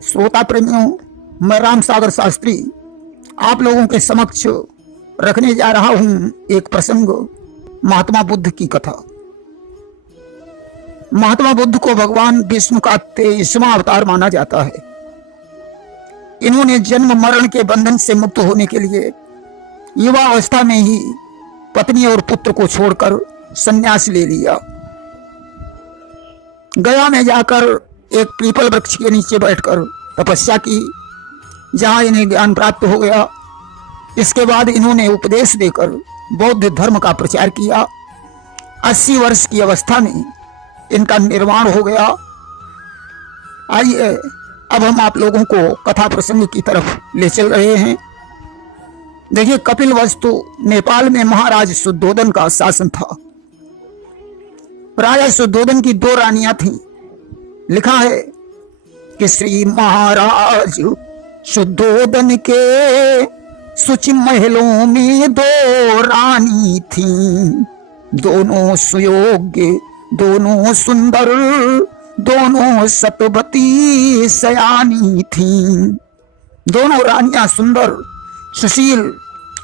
श्रोता प्रेमियों, मैं राम सागर शास्त्री आप लोगों के समक्ष रखने जा रहा हूं एक प्रसंग, महात्मा बुद्ध की कथा। महात्मा बुद्ध को भगवान विष्णु का 23वां अवतार माना जाता है। इन्होंने जन्म मरण के बंधन से मुक्त होने के लिए युवा अवस्था में ही पत्नी और पुत्र को छोड़कर संन्यास ले लिया। गया में जाकर एक पीपल वृक्ष के नीचे बैठकर तपस्या की, जहां इन्हें ज्ञान प्राप्त हो गया। इसके बाद इन्होंने उपदेश देकर बौद्ध धर्म का प्रचार किया। 80 वर्ष की अवस्था में इनका निर्वाण हो गया। आइए अब हम आप लोगों को कथा प्रसंग की तरफ ले चल रहे हैं। देखिए, कपिलवस्तु नेपाल में महाराज शुद्धोदन का शासन था। राजा शुद्धोदन की 2 रानियां थीं। लिखा है कि श्री महाराज शुद्धोदन के सुचि महलों में 2 रानी थीं, दोनों सुयोग्य, दोनों सुंदर, दोनों सतवती सयानी थीं। दोनों रानियां सुंदर, सुशील,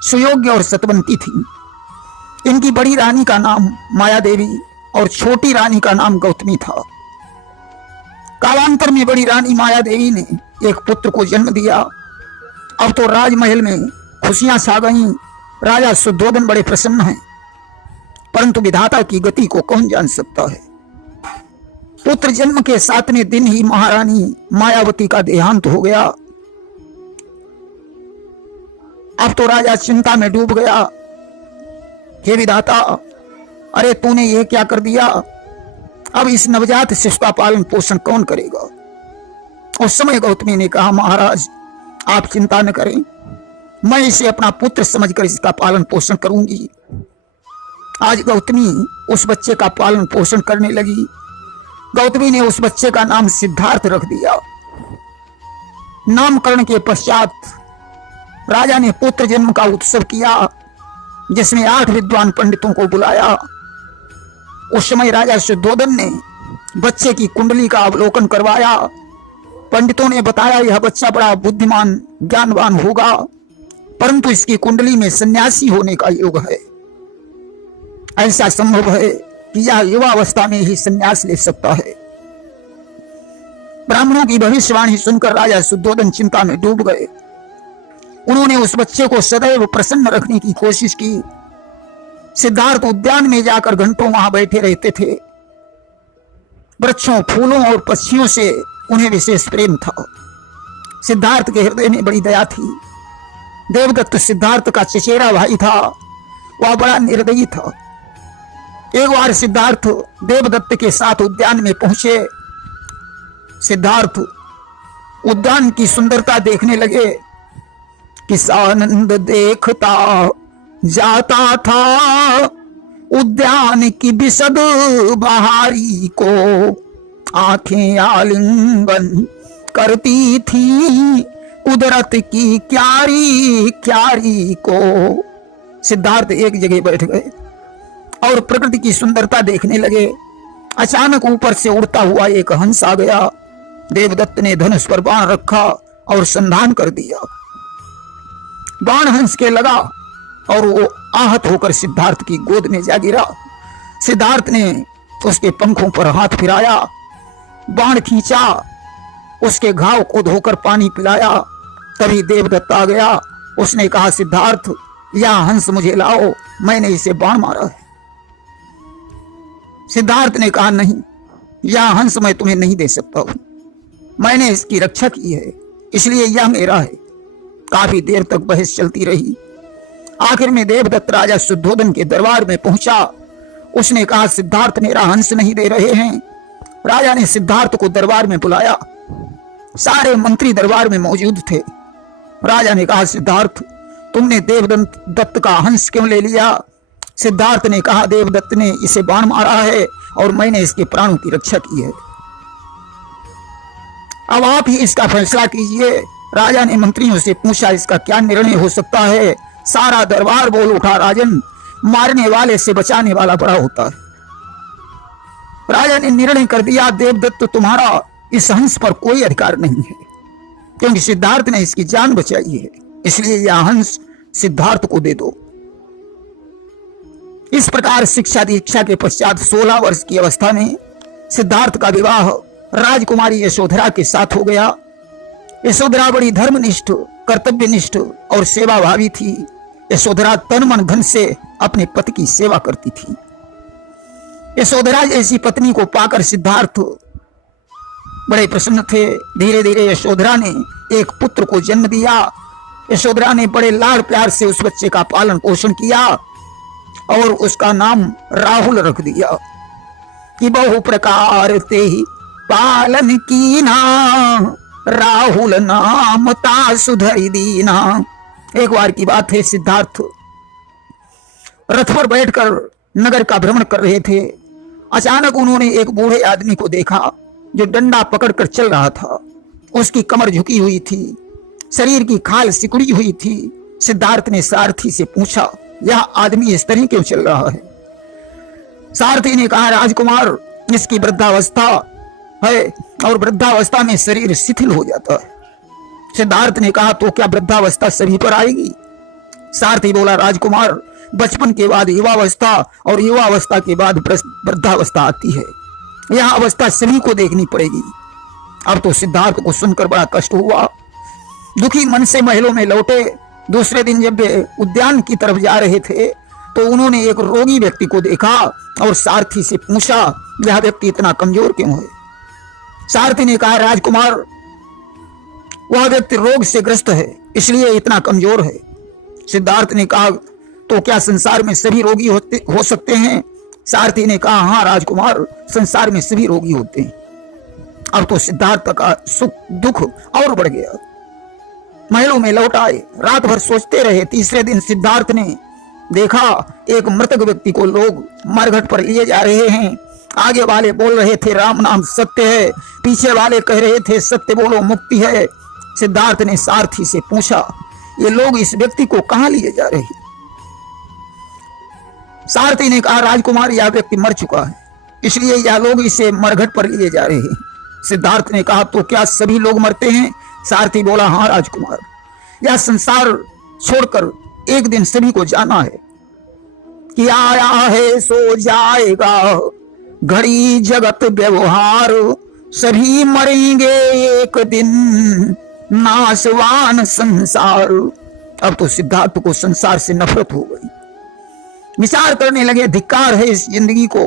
सुयोग्य और सतवंती थीं। इनकी बड़ी रानी का नाम माया देवी और छोटी रानी का नाम गौतमी था। कालांतर में बड़ी रानी माया देवी ने एक पुत्र को जन्म दिया। अब तो राजमहल में खुशियां छा गईं। राजा शुद्धोदन बड़े प्रसन्न हैं, परंतु विधाता की गति को कौन जान सकता है। पुत्र जन्म के 7वें दिन ही महारानी मायावती का देहांत हो गया। अब तो राजा चिंता में डूब गया। हे विधाता, अरे तूने ये क्या कर दिया? अब इस नवजात शिशु का पालन पोषण कौन करेगा? उस समय गौतमी ने कहा, महाराज आप चिंता न करें, मैं इसे अपना पुत्र समझकर इसका पालन पोषण करूंगी। आज गौतमी उस बच्चे का पालन पोषण करने लगी। गौतमी ने उस बच्चे का नाम सिद्धार्थ रख दिया। नामकरण के पश्चात राजा ने पुत्र जन्म का उत्सव किया, जिसमें 8 विद्वान पंडितों को बुलाया। उस समय राजा शुद्धोदन ने बच्चे की कुंडली का अवलोकन करवाया। पंडितों ने बताया यह बच्चा बड़ा बुद्धिमान, ज्ञानवान होगा, परंतु इसकी कुंडली में सन्यासी होने का योग है। ऐसा संभव है कि यह युवा अवस्था में ही सन्यास ले सकता है। ब्राह्मणों की भविष्यवाणी सुनकर राजा शुद्धोदन चिंता में डूब गए। उन्होंने उस बच्चे को सदैव प्रसन्न रखने की कोशिश की। सिद्धार्थ उद्यान में जाकर घंटों वहां बैठे रहते थे। वृक्षों, फूलों और पक्षियों से उन्हें विशेष प्रेम था। सिद्धार्थ के हृदय में बड़ी दया थी। देवदत्त सिद्धार्थ का चचेरा भाई था। वह बड़ा निर्दयी था। एक बार सिद्धार्थ देवदत्त के साथ उद्यान में पहुंचे। सिद्धार्थ उद्यान की सुंदरता देखने लगे। किस आनंद देखता जाता था उद्यान की बिसद बहारी को, आंखें आलिंगन करती थी कुदरत की क्यारी क्यारी को। सिद्धार्थ एक जगह बैठ गए और प्रकृति की सुंदरता देखने लगे। अचानक ऊपर से उड़ता हुआ एक हंस आ गया। देवदत्त ने धनुष पर बाण रखा और संधान कर दिया। बाण हंस के लगा और वो आहत होकर सिद्धार्थ की गोद में जा गिरा। सिद्धार्थ ने उसके पंखों पर हाथ फिराया, बाण खींचा, उसके घाव को धोकर पानी पिलाया। तभी देवदत्त आ गया। उसने कहा, सिद्धार्थ यह हंस मुझे लाओ, मैंने इसे बाण मारा है। सिद्धार्थ ने कहा, नहीं, यह हंस मैं तुम्हें नहीं दे सकता हूं। मैंने इसकी रक्षा की है, इसलिए यह मेरा है। काफी देर तक बहस चलती रही। आखिर में देवदत्त राजा शुद्धोदन के दरबार में पहुंचा। उसने कहा, सिद्धार्थ मेरा हंस नहीं दे रहे हैं। राजा ने सिद्धार्थ को दरबार में बुलाया। सारे मंत्री दरबार में मौजूद थे। राजा ने कहा, सिद्धार्थ तुमने देवदत्त का हंस क्यों ले लिया? सिद्धार्थ ने कहा, देवदत्त ने इसे बाण मारा है और मैंने इसके प्राणों की रक्षा की है। अब आप ही इसका फैसला कीजिए। राजा ने मंत्रियों से पूछा, इसका क्या निर्णय हो सकता है? सारा दरबार बोल उठा, राजन, मारने वाले से बचाने वाला बड़ा होता है। राजा ने निर्णय कर दिया, देवदत्त तुम्हारा इस हंस पर कोई अधिकार नहीं है। क्योंकि सिद्धार्थ ने इसकी जान बचाई है, इसलिए यह हंस सिद्धार्थ को दे दो। इस प्रकार शिक्षा दीक्षा के पश्चात 16 वर्ष की अवस्था में सिद्धार्थ का विवाह राजकुमारी यशोधरा के साथ हो गया। यशोधरा बड़ी धर्मनिष्ठ, कर्तव्यनिष्ठ और सेवाभावी थी। यशोधरा तन मन धन से अपने पति की सेवा करती थी। यशोधरा जैसी पत्नी को पाकर सिद्धार्थ बड़े प्रसन्न थे। धीरे धीरे यशोधरा ने एक पुत्र को जन्म दिया। यशोधरा ने बड़े लाड़ प्यार से उस बच्चे का पालन पोषण किया और उसका नाम राहुल रख दिया कि बहु प्रकार ते ही पालन कीना, राहुल नाम ता सुधरी दीना। एक बार की बात है, सिद्धार्थ रथ पर बैठकर नगर का भ्रमण कर रहे थे। अचानक उन्होंने एक बूढ़े आदमी को देखा जो डंडा पकड़कर चल रहा था। उसकी कमर झुकी हुई थी, शरीर की खाल सिकुड़ी हुई थी। सिद्धार्थ ने सारथी से पूछा, यह आदमी इस तरह क्यों चल रहा है? सारथी ने कहा, राजकुमार, इसकी वृद्धावस्था है और वृद्धावस्था में शरीर शिथिल हो जाता है। सिद्धार्थ ने कहा, तो क्या वृद्धावस्था सभी पर आएगी? सारथी बोला, राजकुमार, बचपन के बाद युवावस्था और युवावस्था के बाद वृद्धावस्था आती है। यह अवस्था सभी को देखनी पड़ेगी। अब तो सिद्धार्थ को सुनकर बड़ा कष्ट हुआ। दुखी मन से महलों में लौटे। दूसरे दिन जब वे उद्यान की तरफ जा रहे थे तो उन्होंने एक रोगी व्यक्ति को देखा और सारथी से पूछा, यह व्यक्ति इतना कमजोर क्यों है? सारथी ने कहा, राजकुमार, वह व्यक्ति रोग से ग्रस्त है, इसलिए इतना कमजोर है। सिद्धार्थ ने कहा, तो क्या संसार में सभी रोगी हो सकते हैं? सारथी ने कहा, हाँ राजकुमार, संसार में सभी रोगी होते हैं। अब तो सिद्धार्थ का सुख दुख और बढ़ गया। महलों में लौट आए, रात भर सोचते रहे। तीसरे दिन सिद्धार्थ ने देखा एक मृतक व्यक्ति को लोग मरघट पर लिए जा रहे हैं। आगे वाले बोल रहे थे, राम नाम सत्य है। पीछे वाले कह रहे थे, सत्य बोलो मुक्ति है। सिद्धार्थ ने सारथी से पूछा, ये लोग इस व्यक्ति को कहां लिए जा रहे हैं? सारथी ने कहा, राजकुमार, यह व्यक्ति मर चुका है, इसलिए यह लोग इसे मरघट पर लिए जा रहे हैं। सिद्धार्थ ने कहा, तो क्या सभी लोग मरते हैं? सारथी बोला, हाँ राजकुमार, यह संसार छोड़कर एक दिन सभी को जाना है कि आया है सो जाएगा, घड़ी जगत व्यवहार, सभी मरेंगे एक दिन, नाशवान संसार। अब तो सिद्धार्थ को संसार से नफरत हो गई। विचार करने लगे, धिक्कार है इस जिंदगी को।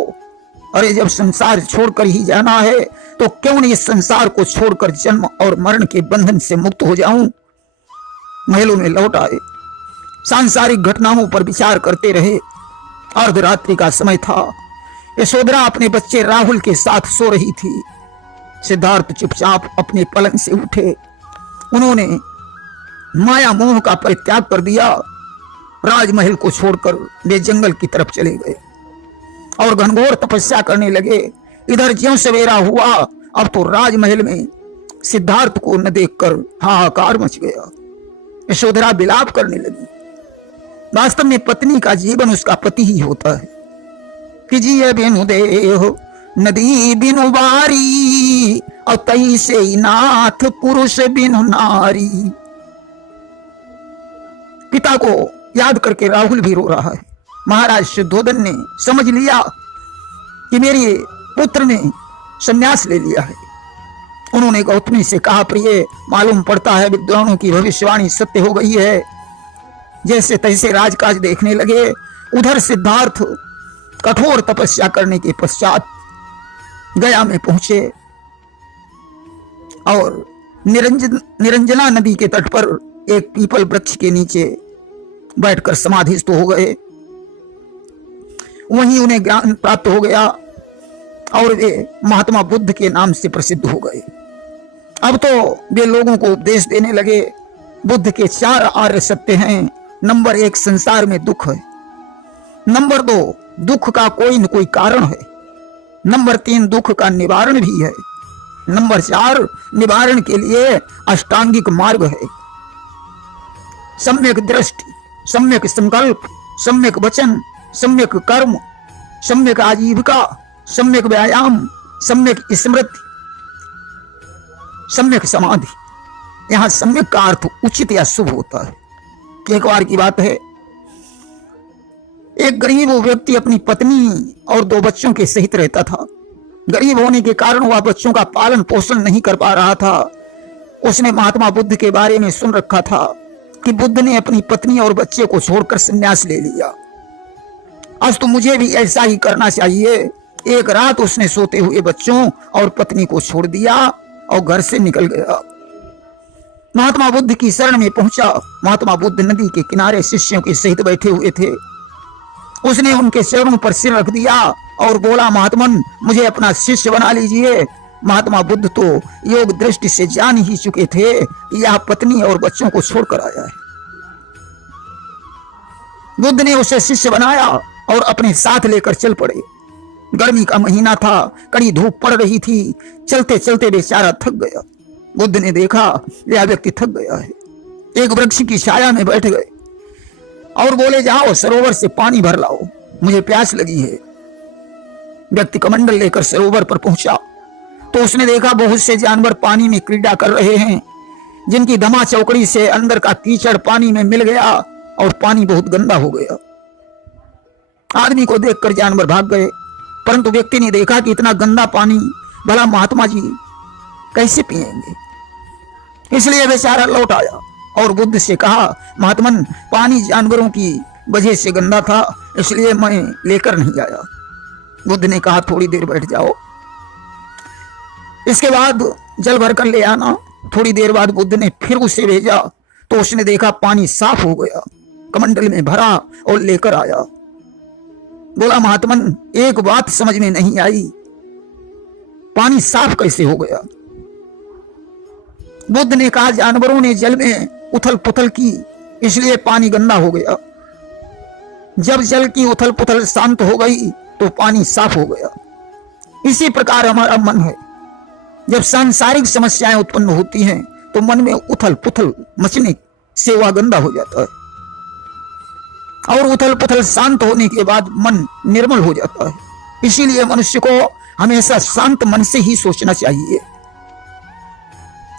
अरे जब संसार छोड़कर ही जाना है तो क्यों नहीं इस संसार को छोड़कर जन्म और मरण के बंधन से मुक्त हो जाऊं। महलों में लौट आए, सांसारिक घटनाओं पर विचार करते रहे। अर्धरात्रि का समय था। यशोधरा अपने बच्चे राहुल के साथ सो रही थी। सिद्धार्थ चुपचाप अपने पलंग से उठे। उन्होंने माया मोह का परित्याग कर दिया। राजमहल को छोड़कर वे जंगल की तरफ चले गए और घनघोर तपस्या करने लगे। इधर ज्यों सवेरा हुआ, अब तो राजमहल में सिद्धार्थ को न देखकर हाहाकार मच गया। यशोधरा विलाप करने लगी। वास्तव में पत्नी का जीवन उसका पति ही होता है कि जिये बिनु देह नदी बिनु बारी, और तई से नाथ पुरुष बिनु नारी। पिता को याद करके राहुल भी रो रहा है। महाराज शुद्धोदन ने समझ लिया कि मेरे पुत्र ने संन्यास ले लिया है। उन्होंने गौतमी से कहा, प्रिय, मालूम पड़ता है विद्वानों की भविष्यवाणी सत्य हो गई है। जैसे तैसे राजकाज देखने लगे। उधर सिद्धार्थ कठोर तपस्या करने के पश्चात गया में पहुंचे और निरंजना नदी के तट पर एक पीपल वृक्ष के नीचे बैठकर समाधिस्थ हो गए। वहीं उन्हें ज्ञान प्राप्त हो गया और वे महात्मा बुद्ध के नाम से प्रसिद्ध हो गए। अब तो वे लोगों को उपदेश देने लगे। बुद्ध के 4 आर्य सत्य हैं। नंबर 1, संसार में दुख है। नंबर 2, दुख का कोई न कोई कारण है। नंबर 3, दुख का निवारण भी है। नंबर 4, निवारण के लिए अष्टांगिक मार्ग है। सम्यक दृष्टि, सम्यक संकल्प, सम्यक वचन, सम्यक कर्म, सम्यक आजीविका, सम्यक व्यायाम, सम्यक स्मृति, सम्यक समाधि। यहां सम्यक का अर्थ उचित या शुभ होता है। एक बार की बात है, एक गरीब व्यक्ति अपनी पत्नी और 2 बच्चों के सहित रहता था। गरीब होने के कारण वह बच्चों का पालन पोषण नहीं कर पा रहा था। उसने महात्मा बुद्ध के बारे में सुन रखा था कि बुद्ध ने अपनी पत्नी और बच्चे को छोड़कर संन्यास ले लिया। आज तो मुझे भी ऐसा ही करना चाहिए। एक रात उसने सोते हुए बच्चों और पत्नी को छोड़ दिया और घर से निकल गया। महात्मा बुद्ध की शरण में पहुंचा। महात्मा बुद्ध नदी के किनारे शिष्यों के सहित बैठे हुए थे। उसने उनके चरणों पर सिर रख दिया और बोला, महात्मन, मुझे अपना शिष्य बना लीजिए। महात्मा बुद्ध तो योग दृष्टि से जान ही चुके थे कि यह पत्नी और बच्चों को छोड़कर आया है। बुद्ध ने उसे शिष्य बनाया और अपने साथ लेकर चल पड़े। गर्मी का महीना था, कड़ी धूप पड़ रही थी। चलते चलते बेचारा थक गया। बुद्ध ने देखा यह व्यक्ति थक गया है। एक वृक्ष की छाया में बैठ गए और बोले, जाओ सरोवर से पानी भर लाओ, मुझे प्यास लगी है। व्यक्ति कमंडल लेकर सरोवर पर पहुंचा तो उसने देखा बहुत से जानवर पानी में क्रीड़ा कर रहे हैं, जिनकी धमा चौकड़ी से अंदर का कीचड़ पानी में मिल गया और पानी बहुत गंदा हो गया। आदमी को देखकर जानवर भाग गए, परंतु व्यक्ति ने देखा कि इतना गंदा पानी भला महात्मा जी कैसे पिएंगे। इसलिए बेचारा लौट आया और बुद्ध से कहा, महात्मन, पानी जानवरों की वजह से गंदा था, इसलिए मैं लेकर नहीं आया। बुद्ध ने कहा, थोड़ी देर बैठ जाओ, इसके बाद जल भरकर ले आना। थोड़ी देर बाद बुद्ध ने फिर उसे भेजा तो उसने देखा पानी साफ हो गया, कमंडल में भरा और लेकर आया। बोला, महात्मन, एक बात समझ में नहीं आई, पानी साफ कैसे हो गया। बुद्ध ने कहा, जानवरों ने जल में उथल पुथल की, इसलिए पानी गंदा हो गया। जब जल की उथल पुथल शांत हो गई तो पानी साफ हो गया। इसी प्रकार हमारा मन है। जब सांसारिक समस्याएं उत्पन्न होती हैं तो मन में उथल पुथल मचने से वह गंदा हो जाता है, और उथल पुथल शांत होने के बाद मन निर्मल हो जाता है। इसीलिए मनुष्य को हमेशा शांत मन से ही सोचना चाहिए।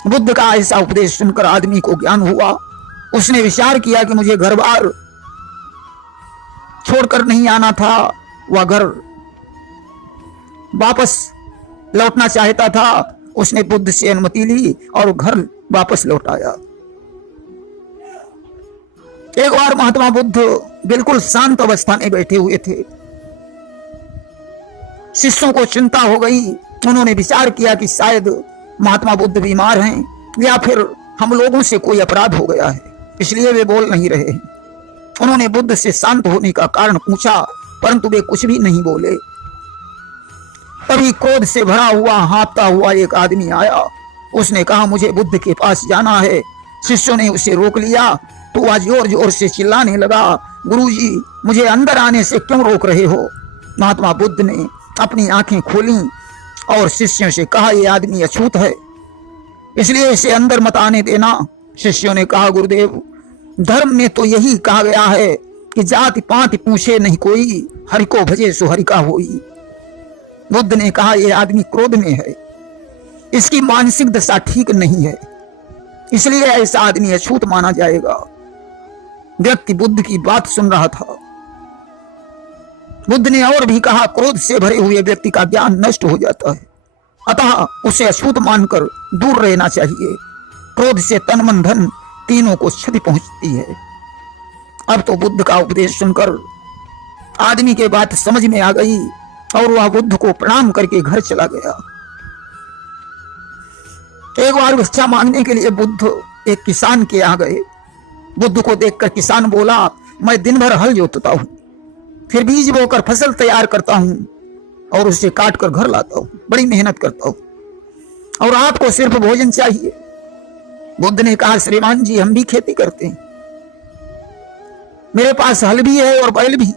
बुद्ध का ऐसा उपदेश सुनकर आदमी को ज्ञान हुआ। उसने विचार किया कि मुझे घर बार छोड़कर नहीं आना था। वह घर वापस लौटना चाहता था। उसने बुद्ध से अनुमति ली और घर वापस लौट आया। एक बार महात्मा बुद्ध बिल्कुल शांत अवस्था में बैठे हुए थे। शिष्यों को चिंता हो गई। उन्होंने विचार किया कि शायद महात्मा बुद्ध बीमार हैं या फिर हम लोगों से कोई अपराध हो गया है, इसलिए वे बोल नहीं रहे हैं। उन्होंने बुद्ध से शांत होने का कारण पूछा, परंतु वे कुछ भी नहीं बोले। तभी क्रोध से भरा हुआ हाँफता हुआ एक आदमी आया। उसने कहा, मुझे बुद्ध के पास जाना है। शिष्यों ने उसे रोक लिया तो वह जोर जोर से चिल्लाने लगा, गुरुजी, मुझे अंदर आने से क्यों रोक रहे हो। महात्मा बुद्ध ने अपनी आंखें खोली और शिष्यों से कहा, यह आदमी अछूत है, इसलिए इसे अंदर मत आने देना। शिष्यों ने कहा, गुरुदेव, धर्म में तो यही कहा गया है कि जाति पाति पूछे नहीं कोई, हरि को भजे सो हरि का होई। बुद्ध ने कहा, यह आदमी क्रोध में है, इसकी मानसिक दशा ठीक नहीं है, इसलिए ऐसा आदमी अछूत माना जाएगा। व्यक्ति बुद्ध की बात सुन रहा था। बुद्ध ने और भी कहा, क्रोध से भरे हुए व्यक्ति का ज्ञान नष्ट हो जाता है, अतः उसे अछूत मानकर दूर रहना चाहिए। क्रोध से तन मन धन तीनों को क्षति पहुंचती है। अब तो बुद्ध का उपदेश सुनकर आदमी के बात समझ में आ गई और वह बुद्ध को प्रणाम करके घर चला गया। एक बार भिक्षा मांगने के लिए बुद्ध एक किसान के यहाँ गए। बुद्ध को देखकर किसान बोला, मैं दिन भर हल जोतता हूं, फिर बीज बोकर फसल तैयार करता हूं और उसे काट कर घर लाता हूं, बड़ी मेहनत करता हूं, और आपको सिर्फ भोजन चाहिए। बुद्ध ने कहा, श्रीमान जी, हम भी खेती करते हैं, मेरे पास हल भी है और बैल भी।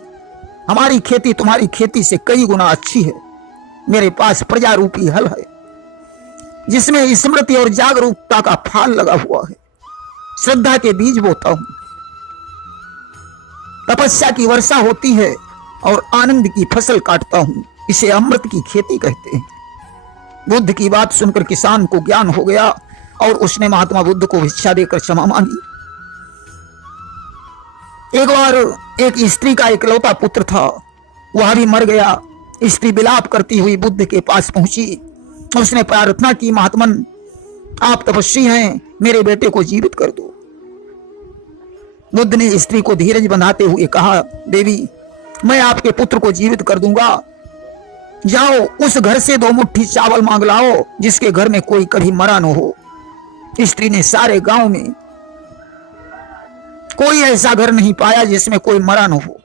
हमारी खेती तुम्हारी खेती से कई गुना अच्छी है। मेरे पास प्रजा रूपी हल है जिसमें स्मृति और जागरूकता का फाल लगा हुआ है। श्रद्धा के बीज बोता हूं, तपस्या की वर्षा होती है और आनंद की फसल काटता हूं। इसे अमृत की खेती कहते हैं। बुद्ध की बात सुनकर किसान को ज्ञान हो गया। और उसने महात्मा बुद्ध को भिक्षा देकर क्षमा मांगी। एक बार एक स्त्री का इकलौता पुत्र था, वह भी मर गया। स्त्री विलाप करती हुई बुद्ध के पास पहुंची। उसने प्रार्थना की, महात्मन आप तपस्वी हैं, मेरे बेटे को जीवित कर दो। बुद्ध ने स्त्री को धीरज बंधाते हुए कहा, देवी मैं आपके पुत्र को जीवित कर दूंगा, जाओ उस घर से 2 मुट्ठी चावल मांग लाओ जिसके घर में कोई कभी मरा न हो। स्त्री ने सारे गांव में कोई ऐसा घर नहीं पाया जिसमें कोई मरा न हो।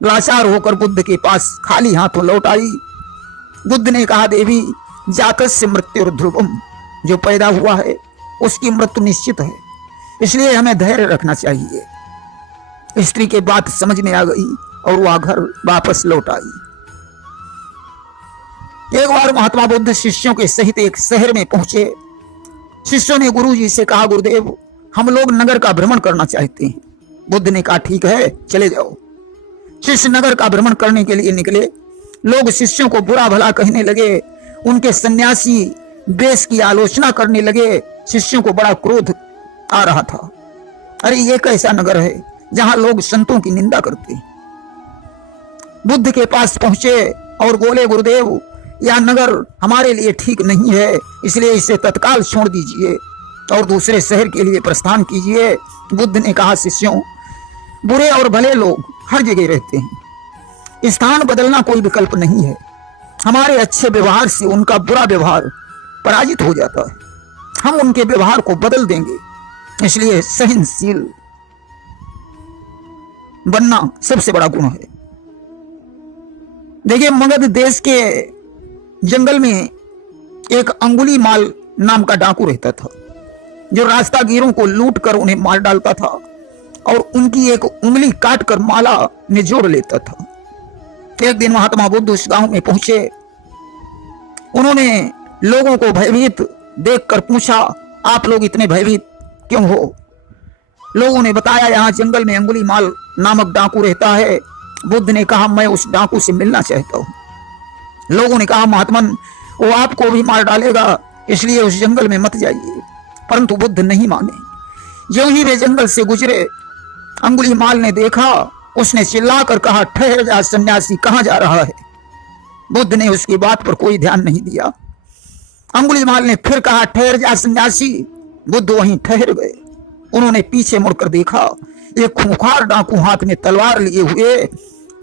लाचार होकर बुद्ध के पास खाली हाथों लौट आई। बुद्ध ने कहा, देवी जातस्य मृत्यु ध्रुवम, जो पैदा हुआ है उसकी मृत्यु निश्चित है, इसलिए हमें धैर्य रखना चाहिए। स्त्री के बात समझ में आ गई और वह घर वापस लौट आई। एक बार महात्मा बुद्ध शिष्यों के सहित एक शहर में पहुंचे। शिष्यों ने गुरुजी से कहा, गुरुदेव हम लोग नगर का भ्रमण करना चाहते हैं। बुद्ध ने कहा, ठीक है चले जाओ। शिष्य नगर का भ्रमण करने के लिए निकले। लोग शिष्यों को बुरा भला कहने लगे, उनके सन्यासी वेश की आलोचना करने लगे। शिष्यों को बड़ा क्रोध आ रहा था। अरे ये कैसा नगर है जहां लोग संतों की निंदा करते हैं। बुद्ध के पास पहुंचे और बोले, गुरुदेव यह नगर हमारे लिए ठीक नहीं है, इसलिए इसे तत्काल छोड़ दीजिए और दूसरे शहर के लिए प्रस्थान कीजिए। बुद्ध ने कहा, शिष्यों बुरे और भले लोग हर जगह रहते हैं, स्थान बदलना कोई विकल्प नहीं है। हमारे अच्छे व्यवहार से उनका बुरा व्यवहार पराजित हो जाता है। हम उनके व्यवहार को बदल देंगे, इसलिए सहनशील बनना सबसे बड़ा गुण है। देखिए, मगध देश के जंगल में एक अंगुलीमाल नाम का डाकू रहता था, जो रास्तागीरों को लूट कर उन्हें मार डालता था और उनकी एक उंगली काट कर माला में जोड़ लेता था। एक दिन महात्मा बुद्ध उस गांव में पहुंचे। उन्होंने लोगों को भयभीत देखकर पूछा, आप लोग इतने भयभीत क्यों हो? लोगों ने बताया, यहाँ जंगल में अंगुलीमाल नामक डाकू रहता है। बुद्ध ने कहा, मैं उस डाकू से मिलना चाहता हूं। लोगों ने कहा, महात्मन वो आपको भी मार डालेगा, इसलिए उस जंगल में मत जाइए। परंतु बुद्ध नहीं माने। ज्यों ही वे जंगल से गुजरे, अंगुलीमाल ने देखा, उसने चिल्लाकर कहा, ठहर जा सन्यासी, कहां जा रहा है? बुद्ध ने उसकी बात पर कोई ध्यान नहीं दिया। अंगुलीमाल ने फिर कहा, ठहर जा सन्यासी। बुद्ध वहीं ठहर गए। उन्होंने पीछे मुड़कर देखा, एक खूंखार डाकू हाथ में तलवार लिए हुए,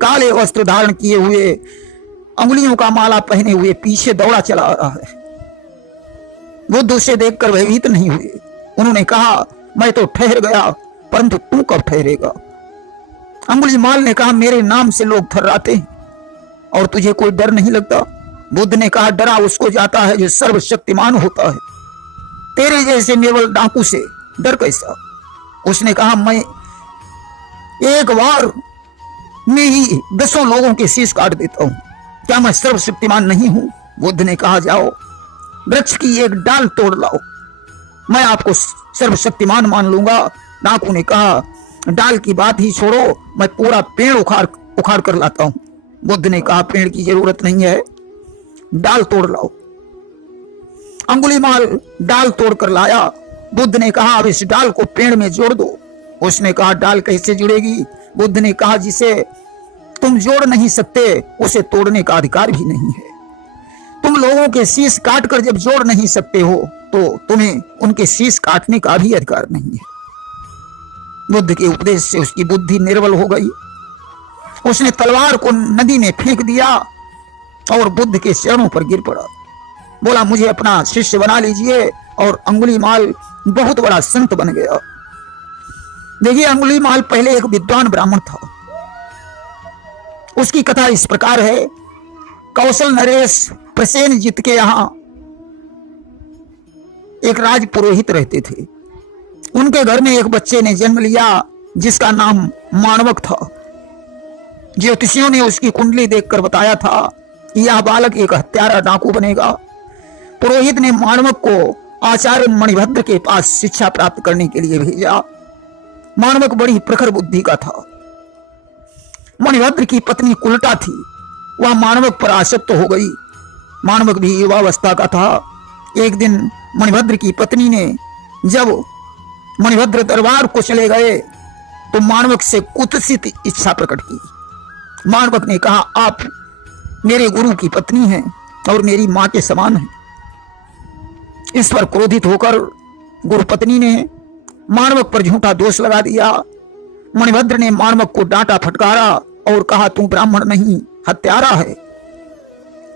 काले वस्त्र धारण किए हुए, अंगुलियों का माला पहने हुए पीछे दौड़ा चला आ रहा है। बुद्ध उसे देखकर भयभीत नहीं हुए। उन्होंने कहा, मैं तो ठहर गया, परंतु तू कब ठहरेगा? अंगुलीमाल ने कहा, मेरे नाम से लोग थर्राते हैं और तुझे कोई डर नहीं लगता? बुद्ध ने कहा, डरा उसको जाता है जो सर्वशक्तिमान होता है, तेरे जैसे निर्बल डाकू से डर कैसा? उसने कहा, मैं एक बार में ही 10 लोगों के शीश काट देता हूं, क्या मैं सर्वशक्तिमान नहीं हूं? बुद्ध ने कहा, जाओ वृक्ष की एक डाल तोड़ लाओ, मैं आपको सर्वशक्तिमान मान लूंगा। डाकू ने कहा, डाल की बात ही छोड़ो, मैं पूरा पेड़ उखाड़ कर लाता हूं। बुद्ध ने कहा, पेड़ की जरूरत नहीं है, डाल तोड़ लाओ। अंगुलीमाल डाल तोड़ कर लाया। बुद्ध ने कहा, अब इस डाल को पेड़ में जोड़ दो। उसने कहा, डाल कैसे जुड़ेगी? बुद्ध ने कहा, जिसे तुम जोड़ नहीं सकते उसे तोड़ने का अधिकार भी नहीं है। तुम लोगों के शीश काट कर जब जोड़ नहीं सकते हो तो तुम्हें उनके शीश काटने का भी अधिकार नहीं है। बुद्ध के उपदेश से उसकी बुद्धि निर्बल हो गई। उसने तलवार को नदी में फेंक दिया और बुद्ध के चरणों पर गिर पड़ा। बोला, मुझे अपना शिष्य बना लीजिए। और अंगुलीमाल बहुत बड़ा संत बन गया। देखिए, अंगुलीमाल पहले एक विद्वान ब्राह्मण था। उसकी कथा इस प्रकार है। कौशल नरेश प्रसेनजीत के यहां एक राज पुरोहित रहते थे। उनके घर में एक बच्चे ने जन्म लिया जिसका नाम माणवक था। ज्योतिषियों ने उसकी कुंडली देखकर बताया था कि यह बालक एक हत्यारा डाकू बनेगा। पुरोहित ने माणवक को आचार्य मणिभद्र के पास शिक्षा प्राप्त करने के लिए भेजा। माणवक बड़ी प्रखर बुद्धि का था। मणिभद्र की पत्नी कुलटा थी, वह माणवक पर आसक्त हो गई। माणवक भी युवावस्था का था। एक दिन मणिभद्र की पत्नी ने जब मणिभद्र दरबार को चले गए तो माणवक से कुत्सित इच्छा प्रकट की। माणवक ने कहा, आप मेरे गुरु की पत्नी हैं और मेरी मां के समान हैं। इस पर क्रोधित होकर गुरु पत्नी ने माणवक पर झूठा दोष लगा दिया। मणिभद्र ने माणवक को डांटा फटकारा और कहा, तू ब्राह्मण नहीं हत्यारा है।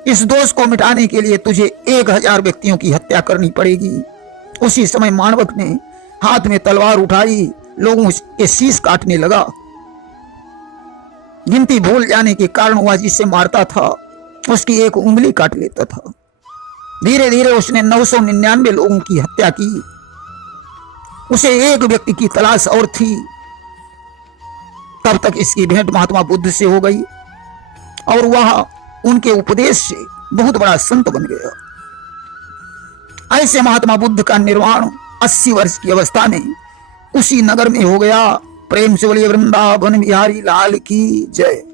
इस दोष को मिटाने के लिए तुझे 1000 व्यक्तियों की हत्या करनी पड़ेगी। उसी समय माणवक ने हाथ में तलवार उठाई, लोगों के शीश काटने लगा। गिनती भूल जाने के कारण वह जिसे मारता था उसकी एक उंगली काट लेता था। धीरे धीरे उसने 999 लोगों की हत्या की। उसे एक व्यक्ति की तलाश और थी। तब तक इसकी भेंट महात्मा बुद्ध से हो गई और वह उनके उपदेश से बहुत बड़ा संत बन गया। ऐसे महात्मा बुद्ध का निर्वाण 80 वर्ष की अवस्था में उसी नगर में हो गया। प्रेम से बोलिए वृंदावन बिहारी लाल की जय।